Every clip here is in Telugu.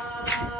Bye.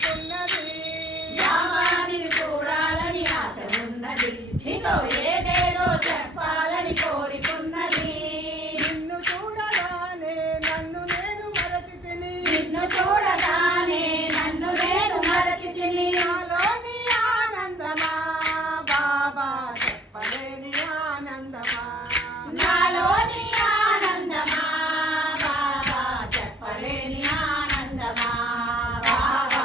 ఆశలుంటున్నది గ్రామాన్ని చూడాలని ఆశలున్నది నీతో ఏదేదో చెప్పాలని కోరికున్నది. నిన్ను చూడగానే నన్ను నేను మరచి తిని నిన్ను చూడగానే నన్ను నేను మరచి తిని నాలోని ఆనందమా? బాబా చెప్పలేని ఆనందమా? నాలోని ఆనందమా? బాబా చెప్పలేని ఆనందమా? బాబా